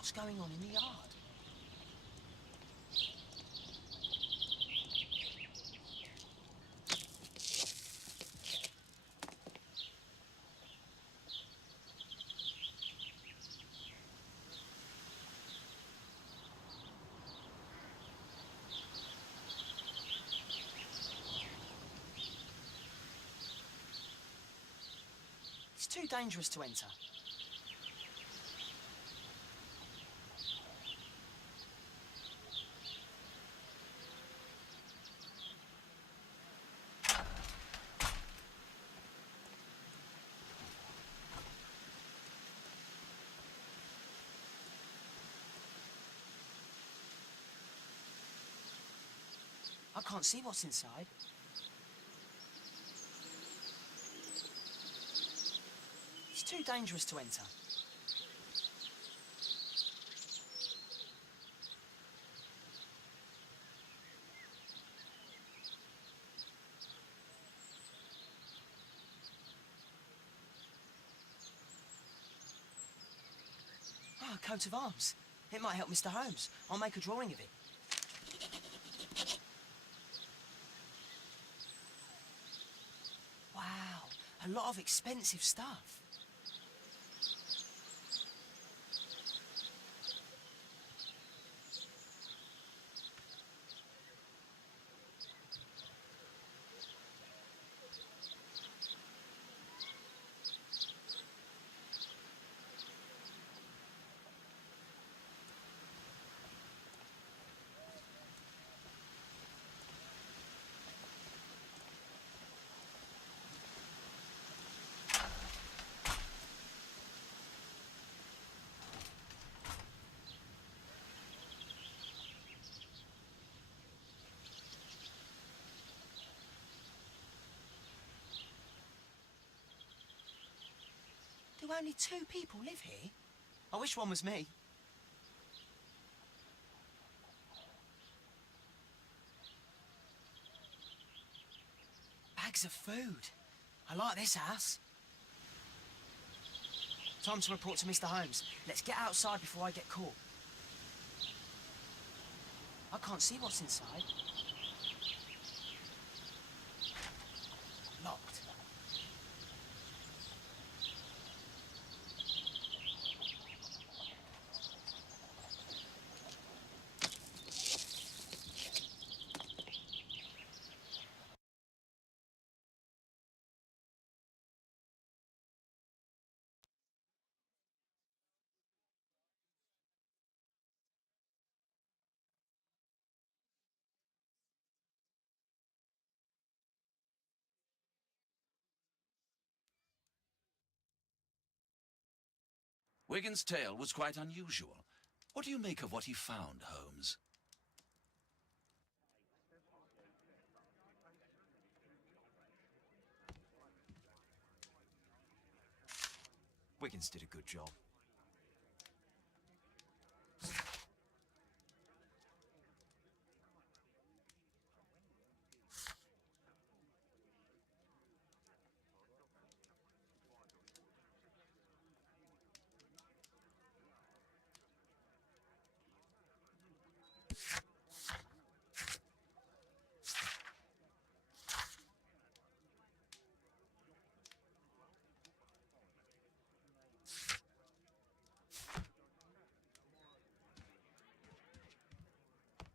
what's going on in the yard. It's too dangerous to enter. I can't see what's inside. It's too dangerous to enter. Ah, a coat of arms. It might help Mr. Holmes. I'll make a drawing of it. Wow, a lot of expensive stuff. Do only 2 people live here? I wish one was me. Bags of food. I like this house. Time to report to Mr. Holmes. Let's get outside before I get caught. I can't see what's inside. Locked. Wigan's tale was quite unusual. What do you make of what he found, Holmes? Wiggins did a good job.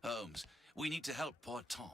Holmes, we need to help poor Tom.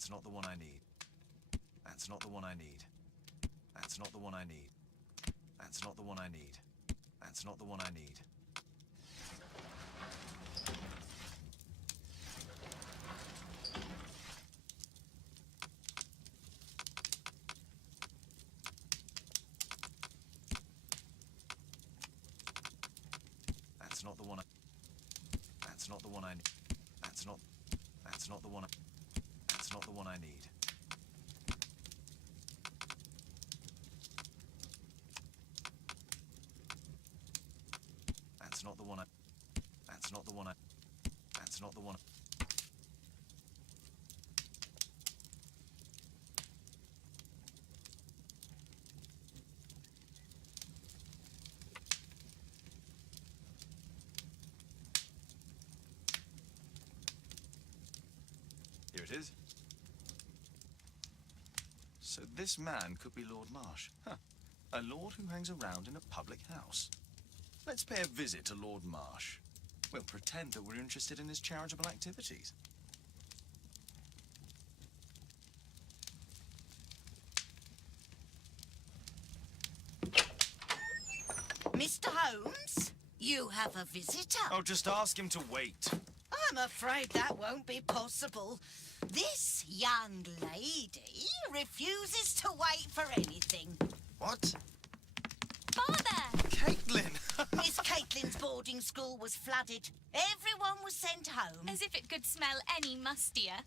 That's not the one I need. That's not the one I need. That's not the one I need. That's not the one I need. That's not the one I need. That's not the one I... That's not the one I need. That's not the one I... That's not the one I need. That's not the one I... That's not the one I... That's not the one... Here it is. So this man could be Lord Marsh. Huh. A lord who hangs around in a public house. Let's pay a visit to Lord Marsh. We'll pretend that we're interested in his charitable activities. Mr. Holmes, you have a visitor. Oh, just ask him to wait. I'm afraid that won't be possible. This young lady refuses to wait for anything. What? Father! Caitlin! Miss Caitlin's boarding school was flooded. Everyone was sent home. As if it could smell any mustier.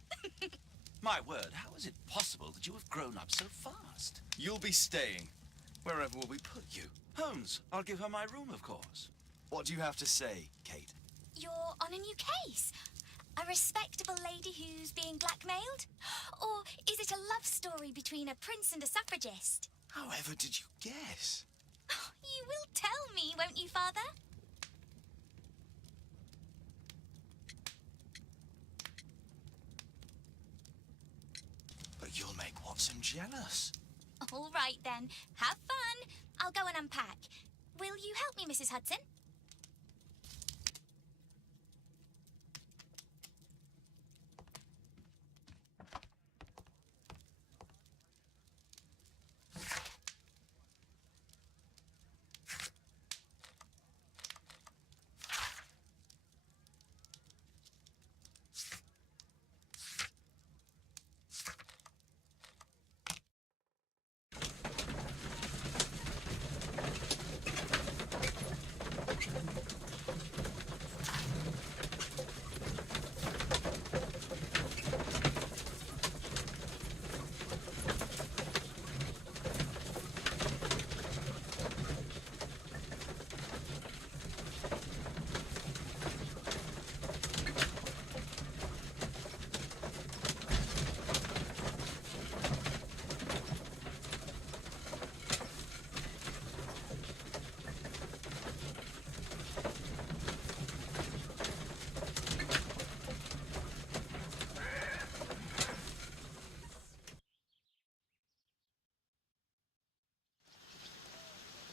My word, how is it possible that you have grown up so fast? You'll be staying. Wherever will we put you? Holmes, I'll give her my room, of course. What do you have to say, Kate? You're on a new case. A respectable lady who's being blackmailed? Or is it a love story between a prince and a suffragist? However did you guess? You will tell me, won't you, Father? But you'll make Watson jealous. All right, then. Have fun. I'll go and unpack. Will you help me, Mrs. Hudson?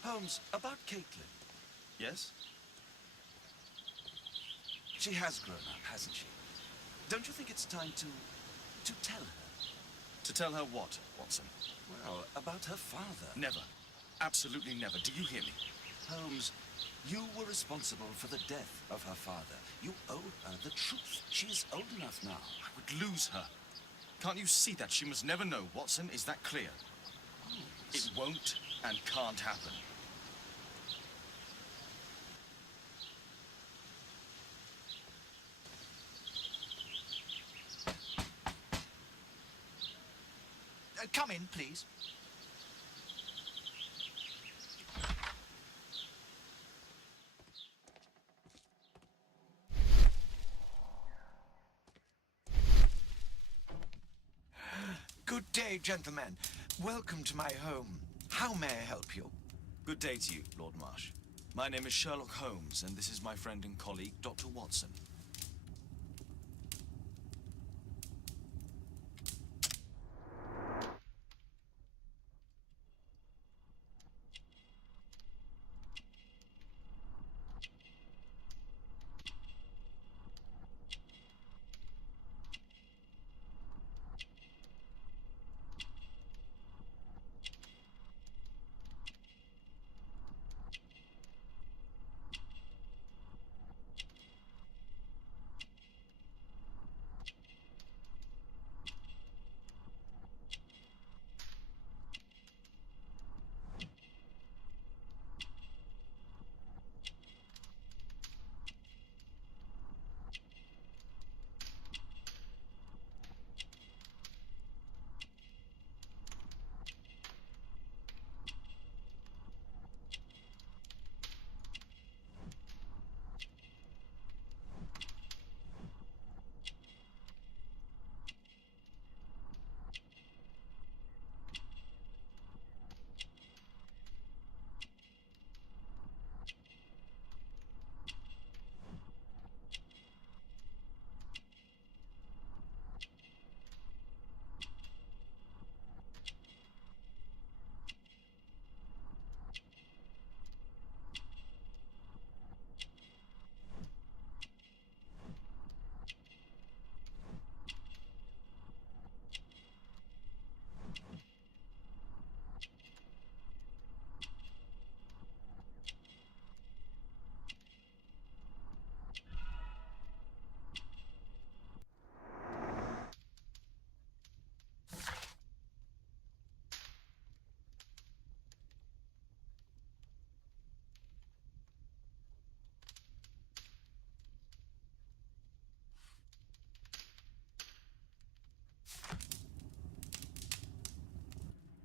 Holmes, about Caitlin. Yes? She has grown up, hasn't she? Don't you think it's time to tell her? To tell her what, Watson? Well, about her father. Never. Absolutely never. Do you hear me? Holmes, you were responsible for the death of her father. You owe her the truth. She is old enough now. I would lose her. Can't you see that? She must never know, Watson. Is that clear? Holmes. It won't and can't happen. Come in, please. Good day, gentlemen. Welcome to my home. How may I help you? Good day to you, Lord Marsh. My name is Sherlock Holmes, and this is my friend and colleague, Dr. Watson.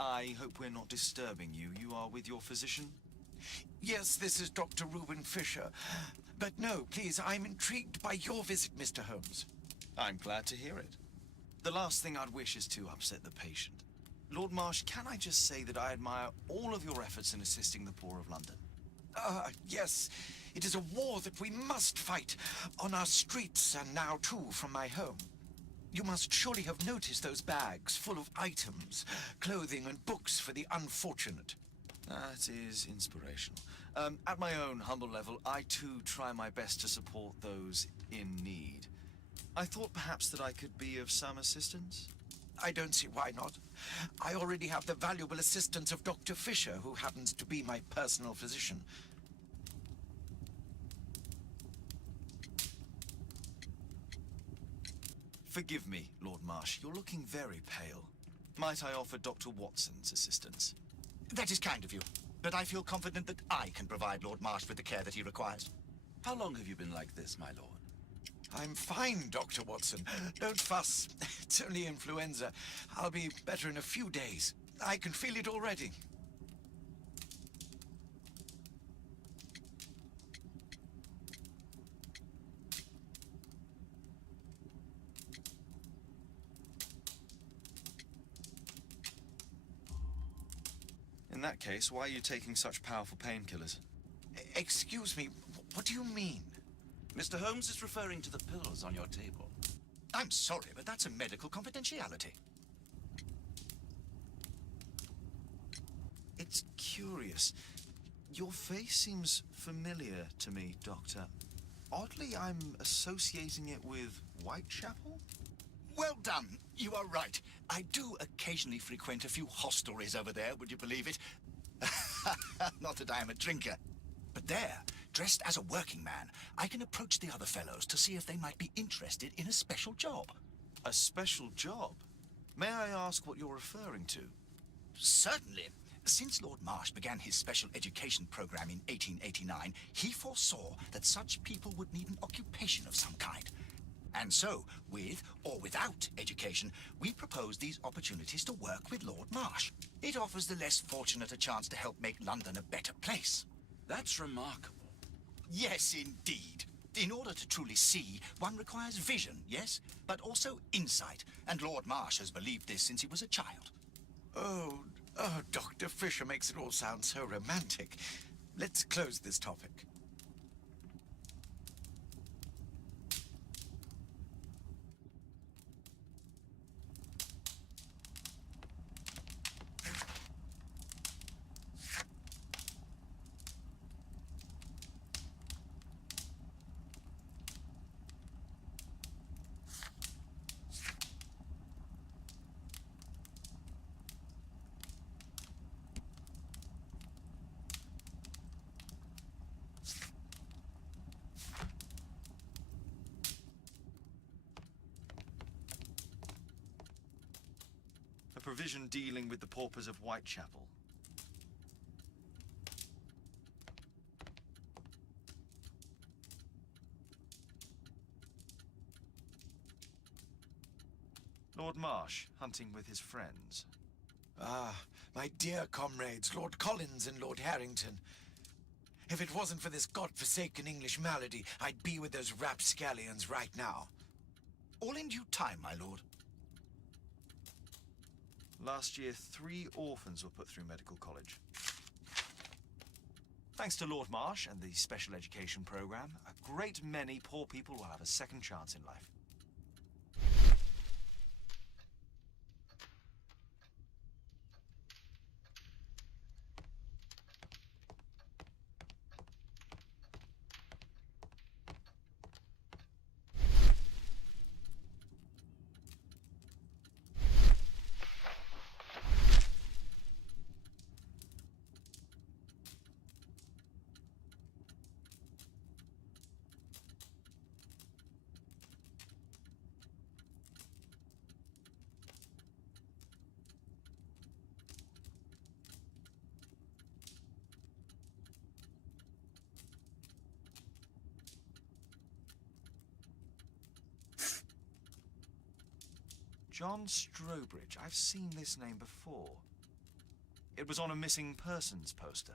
I hope we're not disturbing you. You are with your physician? Yes, this is Dr. Reuben Fisher. But no, please, I'm intrigued by your visit, Mr. Holmes. I'm glad to hear it. The last thing I'd wish is to upset the patient. Lord Marsh, can I just say that I admire all of your efforts in assisting the poor of London? Yes. It is a war that we must fight, on our streets and now, too, from my home. You must surely have noticed those bags full of items, clothing and books for the unfortunate. That is inspirational. At my own humble level, I too try my best to support those in need. I thought perhaps that I could be of some assistance. I don't see why not. I already have the valuable assistance of Dr. Fisher, who happens to be my personal physician. Forgive me, Lord Marsh. You're looking very pale. Might I offer Dr. Watson's assistance? That is kind of you, but I feel confident that I can provide Lord Marsh with the care that he requires. How long have you been like this, my lord? I'm fine, Dr. Watson. Don't fuss. It's only influenza. I'll be better in a few days. I can feel it already. In that case, why are you taking such powerful painkillers? Excuse me, what do you mean? Mr. Holmes is referring to the pills on your table. I'm sorry, but that's a medical confidentiality. It's curious. Your face seems familiar to me, Doctor. Oddly, I'm associating it with Whitechapel? Well done. You are right. I do occasionally frequent a few hostelries over there, would you believe it? Not that I am a drinker. But there, dressed as a working man, I can approach the other fellows to see if they might be interested in a special job. A special job? May I ask what you're referring to? Certainly. Since Lord Marsh began his special education program in 1889, he foresaw that such people would need an occupation of some kind. And so, with or without education, we propose these opportunities to work with Lord Marsh. It offers the less fortunate a chance to help make London a better place. That's remarkable. Yes, indeed. In order to truly see, one requires vision, yes, but also insight. And Lord Marsh has believed this since he was a child. Oh, Dr. Fisher makes it all sound so romantic. Let's close this topic. A provision dealing with the paupers of Whitechapel. Lord Marsh, hunting with his friends. Ah, my dear comrades, Lord Collins and Lord Harrington. If it wasn't for this godforsaken English malady, I'd be with those rapscallions right now. All in due time, my lord. Last year, 3 orphans were put through medical college. Thanks to Lord Marsh and the special education program, a great many poor people will have a second chance in life. John Strobridge. I've seen this name before. It was on a missing persons poster.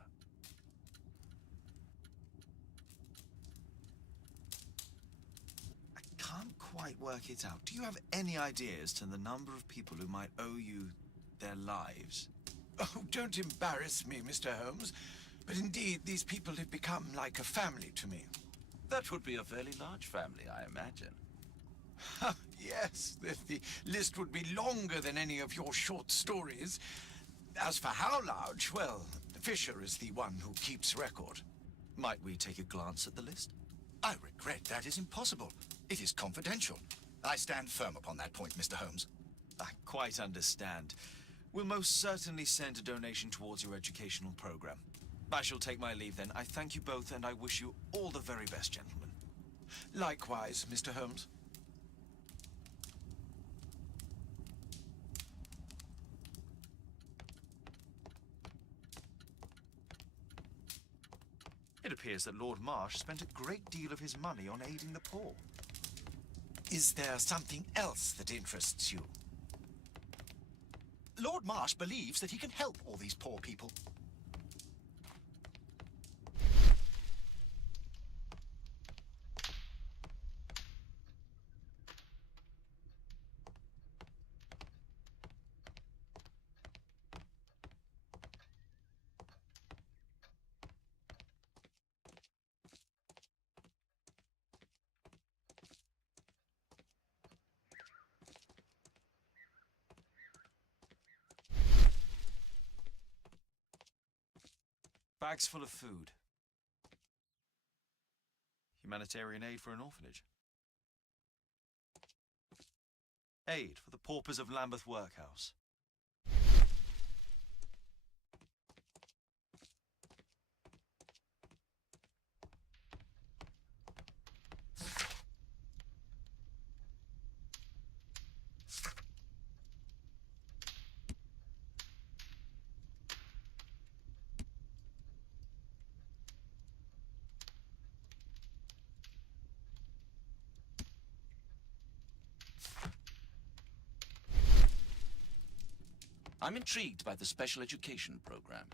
I can't quite work it out. Do you have any idea as to the number of people who might owe you their lives? Oh, don't embarrass me, Mr. Holmes. But indeed, these people have become like a family to me. That would be a fairly large family, I imagine. Yes, the list would be longer than any of your short stories. As for how large, well, Fisher is the one who keeps record. Might we take a glance at the list? I regret that is impossible. It is confidential. I stand firm upon that point, Mr. Holmes. I quite understand. We'll most certainly send a donation towards your educational program. I shall take my leave then. I thank you both, and I wish you all the very best, gentlemen. Likewise, Mr. Holmes. It appears that Lord Marsh spent a great deal of his money on aiding the poor. Is there something else that interests you? Lord Marsh believes that he can help all these poor people. Bags full of food. Humanitarian aid for an orphanage. Aid for the paupers of Lambeth Workhouse. I'm intrigued by the special education program.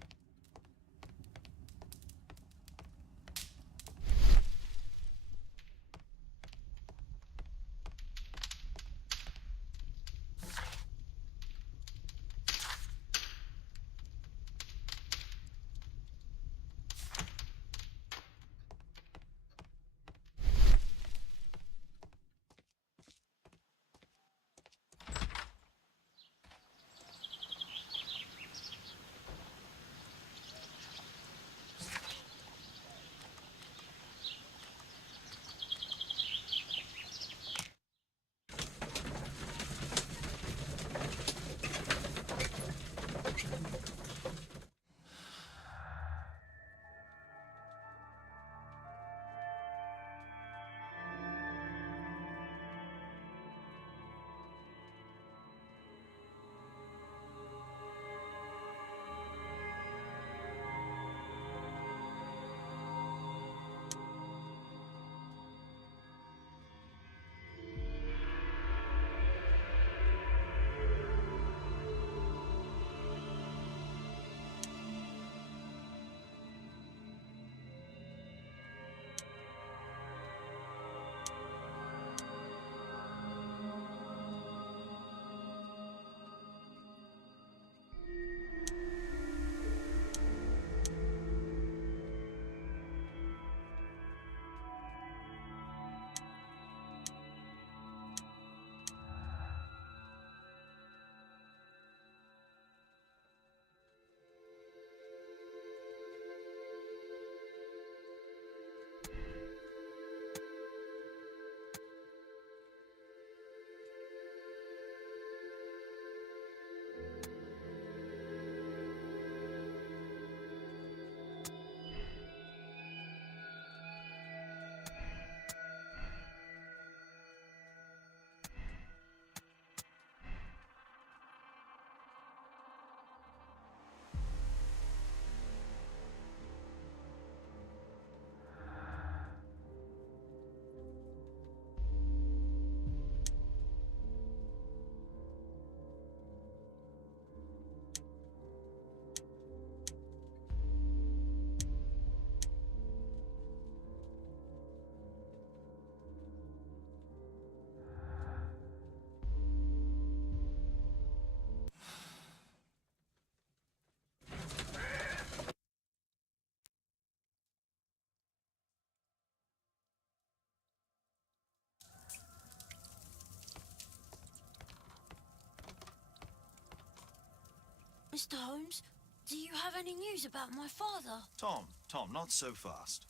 Mr. Holmes, do you have any news about my father? Tom, not so fast.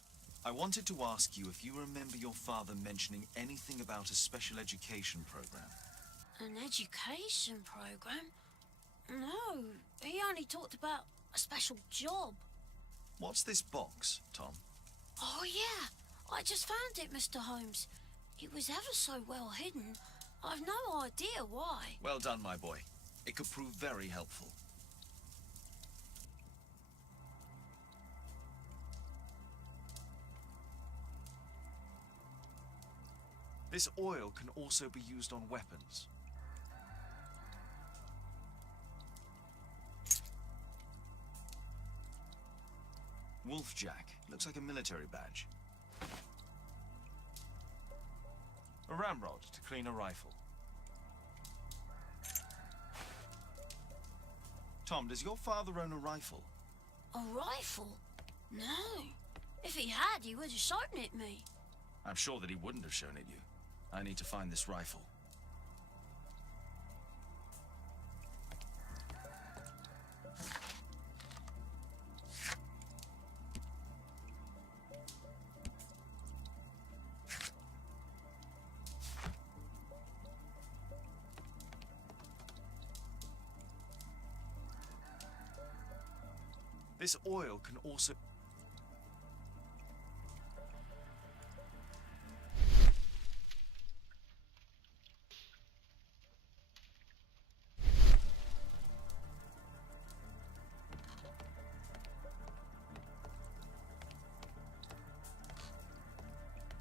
I wanted to ask you if you remember your father mentioning anything about a special education program. An education program? No, he only talked about a special job. What's this box, Tom? Oh, yeah. I just found it, Mr. Holmes. It was ever so well hidden. I've no idea why. Well done, my boy. It could prove very helpful. This oil can also be used on weapons. Wolfjack. Looks like a military badge. A ramrod to clean a rifle. Tom, does your father own a rifle? A rifle? No. If he had, he would have shown it me. I'm sure that he wouldn't have shown it you. I need to find this rifle. This oil can also...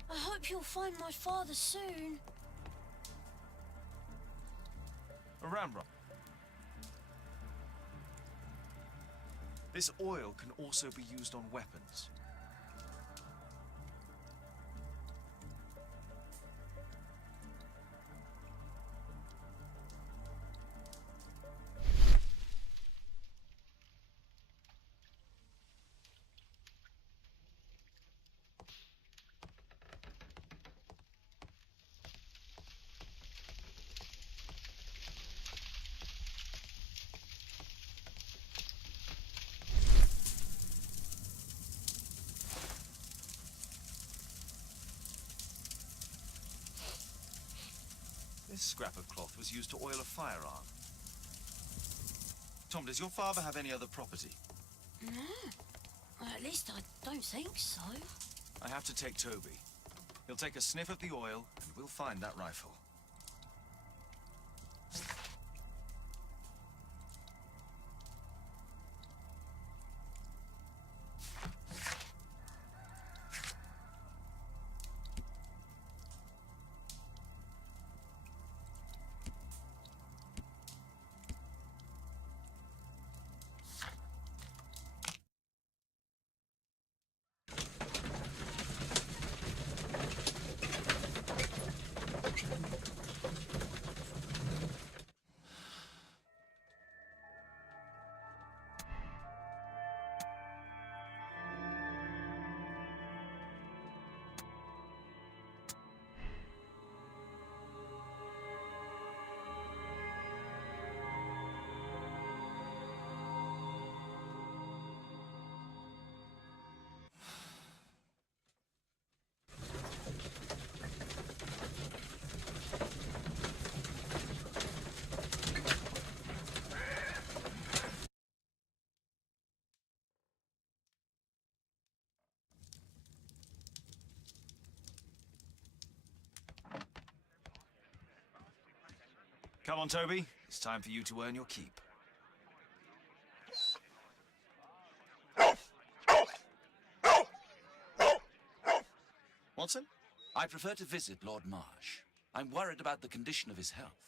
I hope you'll find my father soon. A ramrod. This oil can also be used on weapons. This scrap of cloth was used to oil a firearm. Tom, does your father have any other property? No. Well, at least I don't think so. I have to take Toby. He'll take a sniff at the oil, and we'll find that rifle. Come on, Toby. It's time for you to earn your keep. Watson? I prefer to visit Lord Marsh. I'm worried about the condition of his health.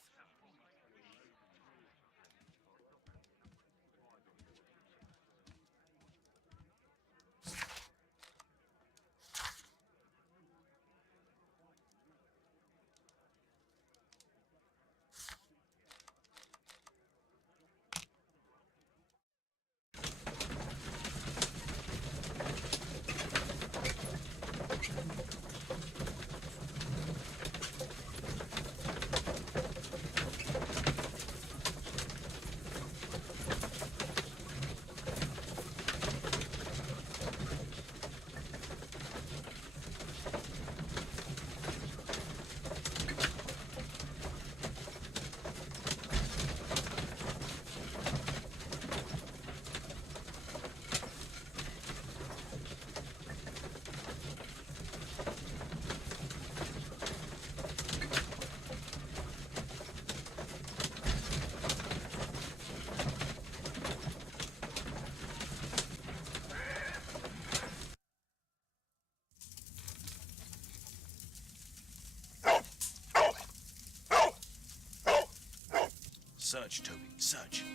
Search, Toby, search.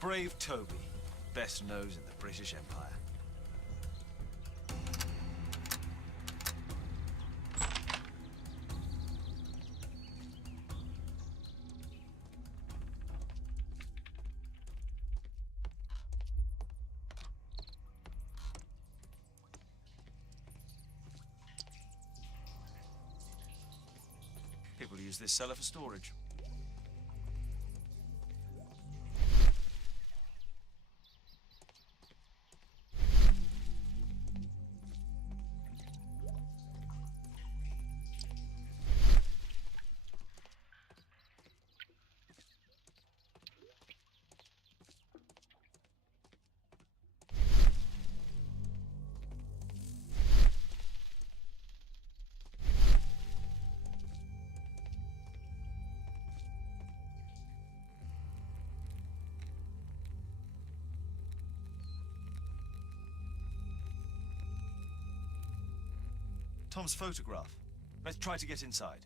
Brave Toby, best nose in the British Empire. People use this cellar for storage. Tom's photograph. Let's try to get inside.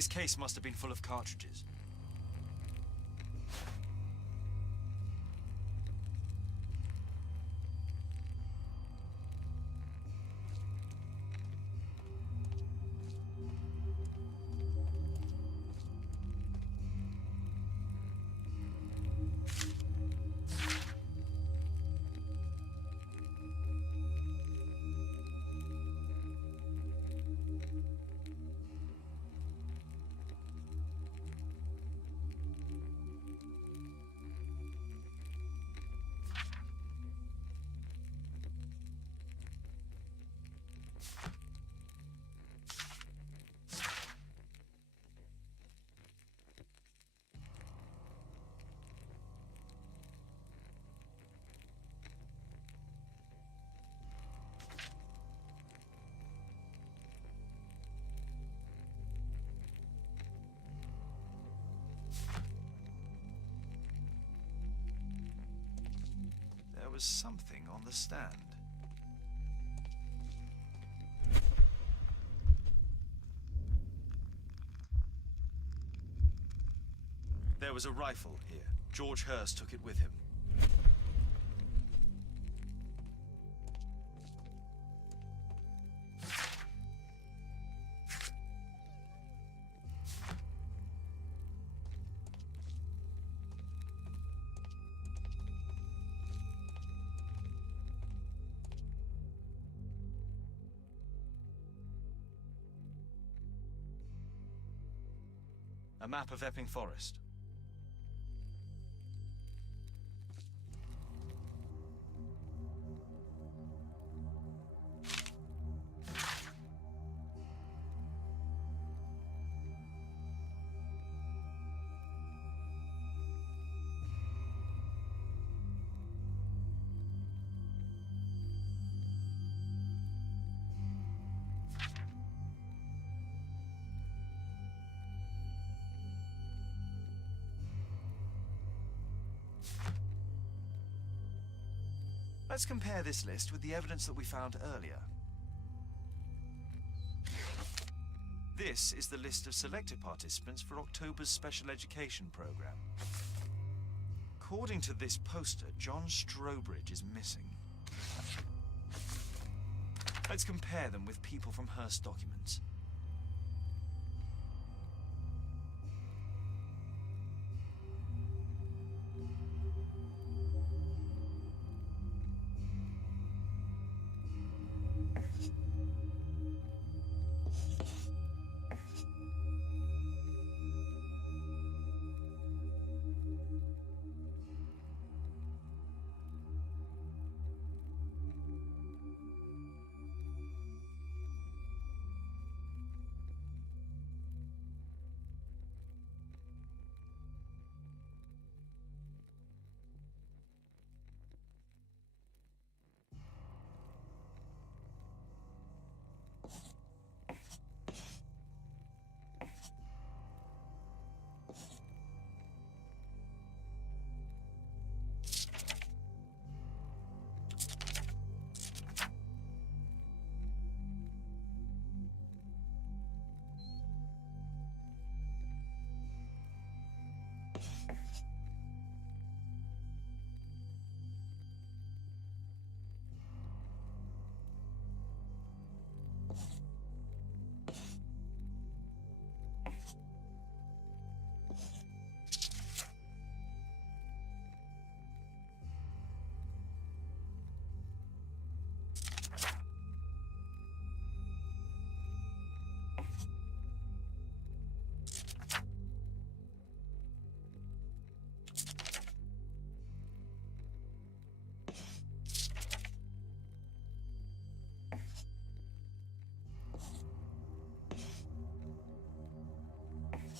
This case must have been full of cartridges. There was something on the stand. There was a rifle here. George Hurst took it with him. A map of Epping Forest. Let's compare this list with the evidence that we found earlier. This is the list of selected participants for October's special education program. According to this poster, John Strobridge is missing. Let's compare them with people from Hearst documents.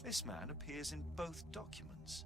This man appears in both documents.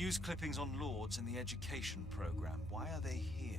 News clippings on lords in the education program. Why are they here?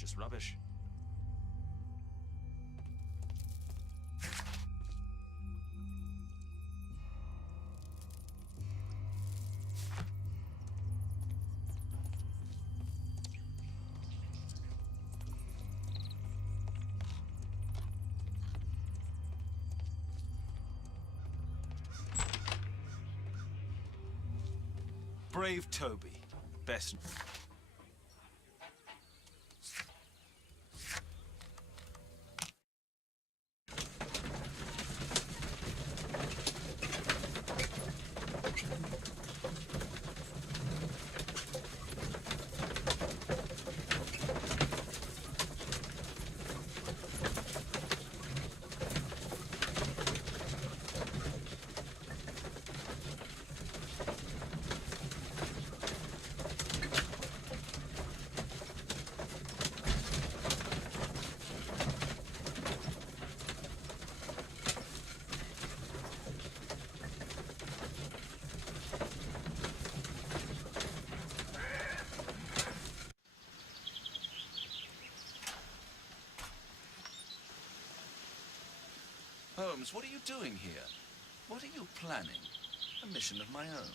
Just rubbish. brave Toby. Best... Holmes, what are you doing here? What are you planning? A mission of my own.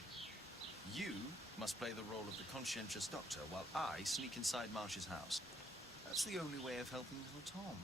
You must play the role of the conscientious doctor while I sneak inside Marsh's house. That's the only way of helping little Tom.